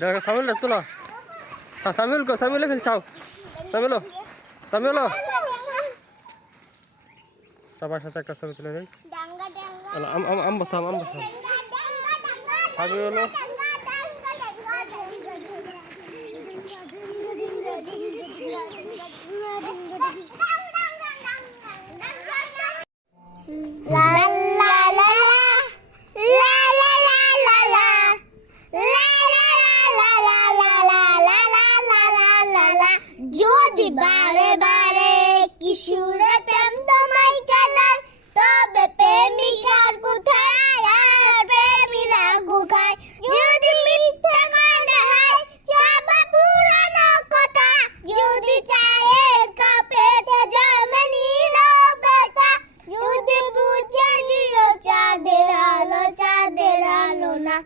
দেখো সামিল তোলো। হ্যাঁ সামিল ফেল চাও। সামিল সবার সাথে একটা ছবি তুলে দেয়। আম বসাম সামিল হলো। যদি বারে বারে কিছুরে প্রেম তোমায় গেলায় তবে প্রেমিকার কোথায় আর প্রেমিনা কোথায় যদি মিথ্যে মনে হয় সব পুরানো কথা যদি চায়ের কাপেতে জমে নিল বেটা যদি বুঝে নিও চাঁদের আলো না